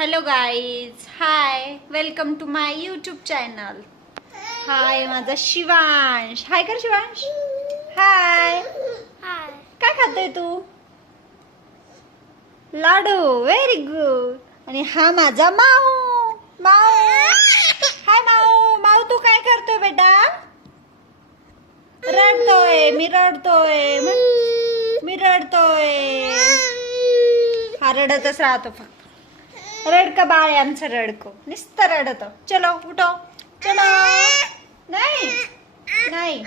Hello guys, hi, welcome to my YouTube channel. Hi माझा शिवांश. हाय कर शिवांश. हाय. काय खातोय तू? लाडू. Very good. आणि हा माझा माऊ. माऊ. हाय माऊ. माऊ तू काय करतोय बेटा? रडतोय. मी रडतोय. मी रडतोय. हा रडतच राहतो फक्त. रडका बाळ आहे आमचं. रडको नुसतं रडतो. चलो उठो. चलो. नाही नाही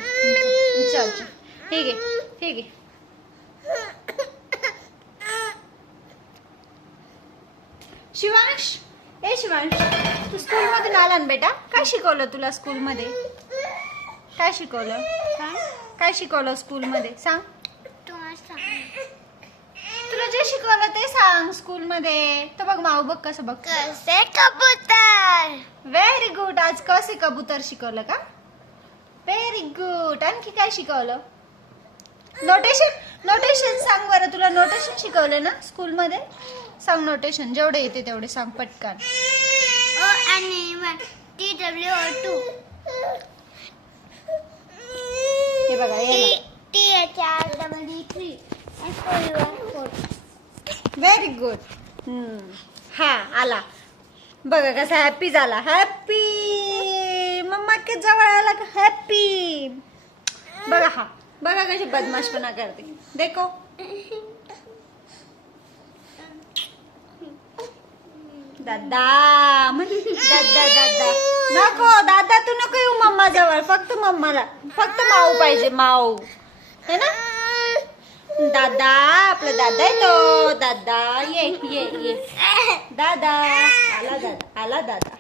चल चल. ठीक आहे ठीक आहे. शिवांश, ए शिवांश, तू स्कूल मधून आला ना बेटा? काय शिकवलं तुला स्कूल मध्ये? काय शिकवलं? काय शिकवलं स्कूल मध्ये सांग. तुला जे शिकवलं ते सांग स्कूल मध्ये. तर बघ माऊ बघ कसं बघ. कसे कबूतर. Very good. आज कसे कबूतर शिकवलं का? Very good. आणखी काय शिकवलं? नोटेशन. नोटेशन सांग बरं. तुला नोटेशन शिकवले ना स्कूल मध्ये? सांग नोटेशन. जेवढे येते तेवढे सांग पटकन. TWO2 हे बघा याला. THREE very good. हा आला बघा कसा हॅप्पी झाला. हॅप्पी. मम्मा के जवळ आला का हॅप्पी. बघा हा बघा कशी बदमाशपणा करते. देखो. दादा दादा दादा नको. दादा तू नको येऊ मम्मा जवळ. फक्त मम्माला फक्त माऊ पाहिजे. माऊ है ना. दादा आपला दादा येतो. दादा ये ये ये. दादा आला. दादा आला. दादा